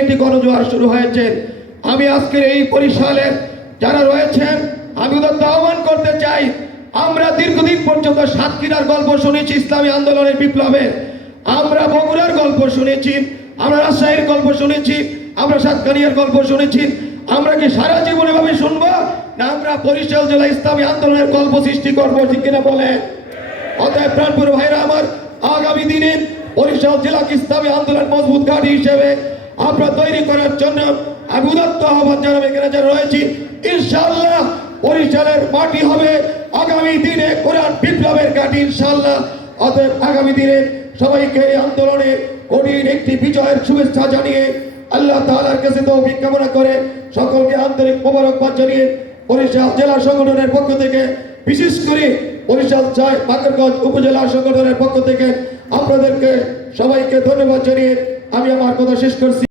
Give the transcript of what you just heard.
একটি গণজোয়ার শুরু হয়েছে। আমি আজকের এই বরিশালের যারা রয়েছেন আমি ওদের আহ্বান করতে চাই, আমরা দীর্ঘদিন পর্যন্ত সাতক্ষীরার গল্প শুনেছি, ইসলামী আন্দোলনের বিপ্লবের, আমরা বগুড়ার গল্প শুনেছি, আমরা রাজশাহীর গল্প শুনেছি, আমরা সাতকানিয়ার গল্প শুনেছি। আমরা কি সারা জীবন এভাবে শুনবো, না আমরা বরিশাল জেলা ইসলামী আন্দোলনের গল্প সৃষ্টি করবো? ঠিক কিনা বলে? অতএব প্রাণপুর ভাইরা আমার, আগামী দিনে বরিশাল জেলাকে ইসলামী আন্দোলন মজবুত ঘাঁটি হিসেবে আমরা তৈরি করার জন্য আমি উদাত্ত আহ্বান জানাবো। এখানে যারা রয়েছি ইনশাআল্লাহ বরিশালের মাটি হবে আগামী দিনে কোরআন বিপ্লবের ঘাঁটি ইনশাআল্লাহ। অতএব আগামী দিনে সবাইকে এই আন্দোলনে কঠিন একটি বিজয়ের শুভেচ্ছা জানিয়ে আল্লাহ তাআলার কাছে তৌফিক কামনা করে সকলকে আন্তরিক মোবারকবাদ জানিয়ে বরিশাল জেলা সংগঠনের পক্ষ থেকে, বিশেষ করে বরিশাল বাকেরগঞ্জ উপজেলা সংগঠনের পক্ষ থেকে আপনাদেরকে সবাইকে ধন্যবাদ জানিয়ে আমি আমার কথা শেষ করছি।